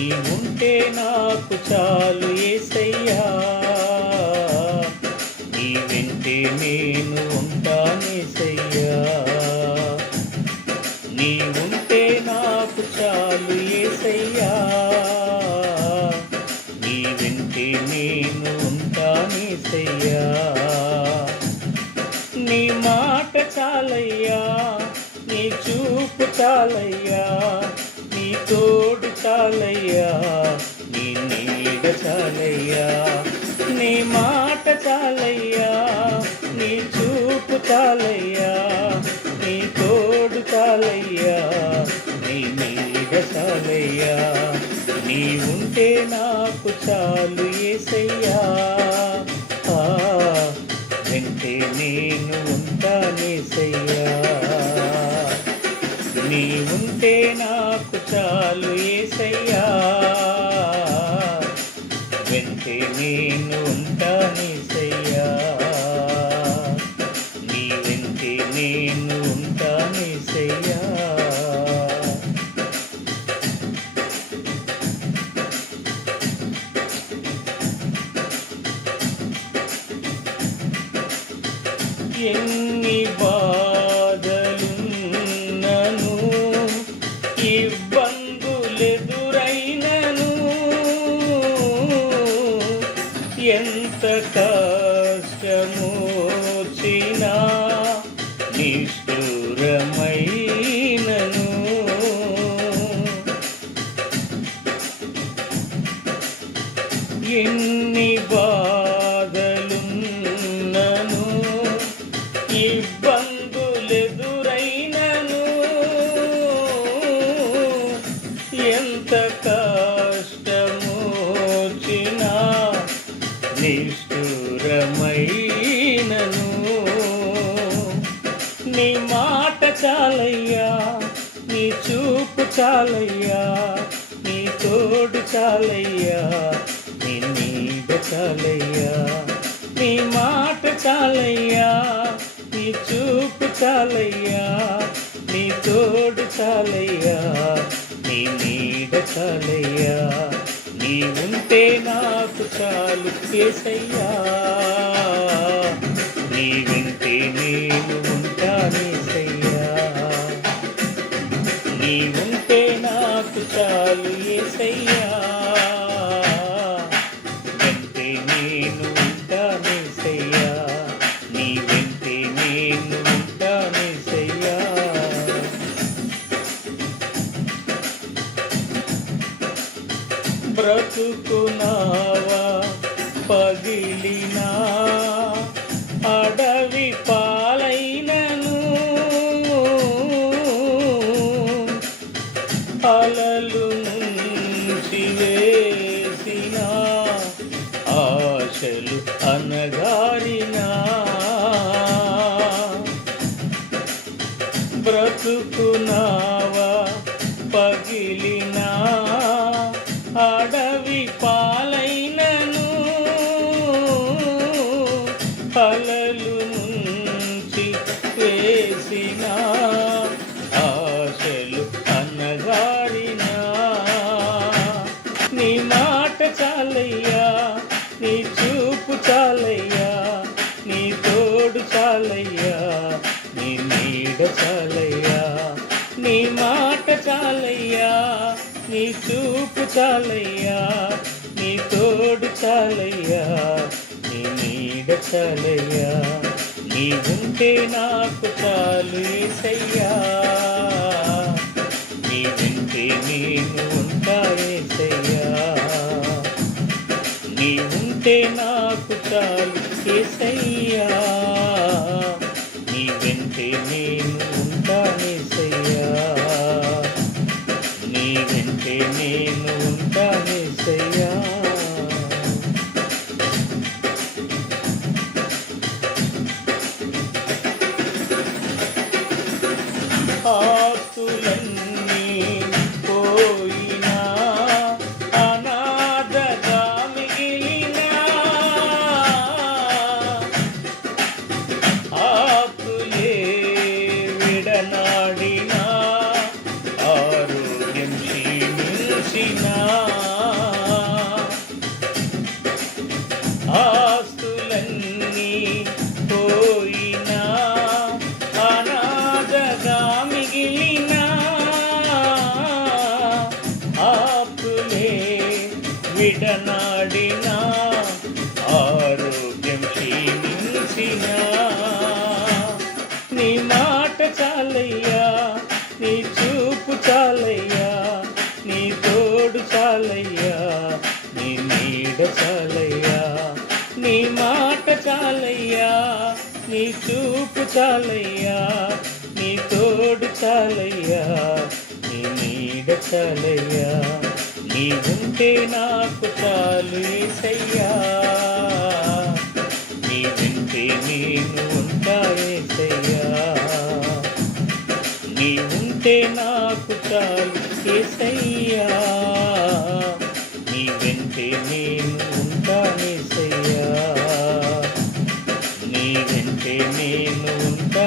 నీవుంటే నాకు చాలు యేసయ్యా, నీ వెంటే నేను ఉంటానేసయ్యా. నీవుంటే నాకు చాలు యేసయ్యా, నీ వెంటే నేను ఉంటానేసయ్యా. నీ మాట చాలయ్యా, నీ చూపు చాలయ్యా, నీ తోడు చాలయ్యా, నీ నీడ చాలయ్యా. నీ మాట చాలయ్యా, నీ చూపు చాలయ్యా, నీ తోడు చాలయ్యా, నీ నీడ చాలయ్యా. నీవుంటే నాకు చాలు యేసయ్యా, వెంటే నేను ఉంటానేసయ్యా. నీవుంటే నాకు చాలు యేసయ్యా, వెంటే నేను ఉంటానేసయ్యా. నీ వెంటే నేను ఉంటానేసయ్యా. ఎన్ని బాధలున్నను, ఇబ్బందులెదురైనను, ఎంత కష్టమొచ్చినా నిష్ఠురమైనను, ఎన్ని బాధలున్నను, ఇబ్బందులెదురైనను, ఎంత కష్టమొచ్చినా నిష్ఠురమైనను. నీ మాట చాలయ్యా, నీ చూపు చాలయ్యా, నీ తోడు చాలయ్యా, నీ నీడ చాలయ్యా. నీ మాట చాలయ్యా, నీ చూపు చాలయ్యా, నీ తోడు చాలయ్యా, నీ నీడ చాలయ్యా. నీవుంటే నాకు చాలు యేసయ్యా, నీ వెంటే నేను ఉంటానేసయ్యా. నీవుంటే నాకు చాలు యేసయ్యా, వెంటే నేను ఉంటానేసయ్యా. నీ వెంటే నేను ఉంటానేసయ్యా. బ్రతుకునావా పగిలినా, అడవి పాలైనను, అలలు నుంచి వేసిన ఆశలు అనగారినా, బ్రతుకునావా పగిలినా, అడవి పాలైనను, అలలు నుంచి వేసిన ఆశలు అనగారినా. నీ మాట చాలయ్యా, నీ చూపు చాలయ్యా, నీ తోడు చాలయ్యా, నీ నీడ చాలయ్యా. నీ మాట చాలయ్యా, నీ చూపు చాలయ్యా, నీ తోడు చాలయ్యా, నీ నీడ చాలయ్యా. నీవుంటే నాకు చాలు యేసయ్యా, నీ వెంటే నేను ఉంటానేసయ్యా. నీవుంటే నాకు చాలు యేసయ్యా, నీ వెంటే నేను ఉంటానేసయ్యా. నీ వెంటే నేను ఉంటానేసయ్యా. ఆస్తులన్నీ పోయినా, అనాథగా మిగిలినా, ఆకులే విడనాడినా, ఆరోగ్యం క్షీణించినా, నిలిచినా ఆస్తులన్నీ పోయినా అనాథగా మిగిలినా ఆపులే విడనాడినా ఆరోగ్యం క్షీణించినా నీ మాట చాలయ్యా, నీ చూపు చాలయ్యా, నీ తోడు చాలయ్యా, నీ నీడ చాలయ్యా. నీ మాట చాలయ్యా, నీ చూపు చాలయ్యా, నీ తోడు చాలయ్యా, నీ నీడ చాలయ్యా. నీ ఉంటే నాకు చాలు యేసయ్యా, నీ వింటే నేను ఉంటా యేసయ్యా. నీ ఉంటే నాకు చాలు యేసయ్యా, నీ వెంటే నేను ఉంటా యేసయ్యా, నీ వెంటే నేను ఉంటా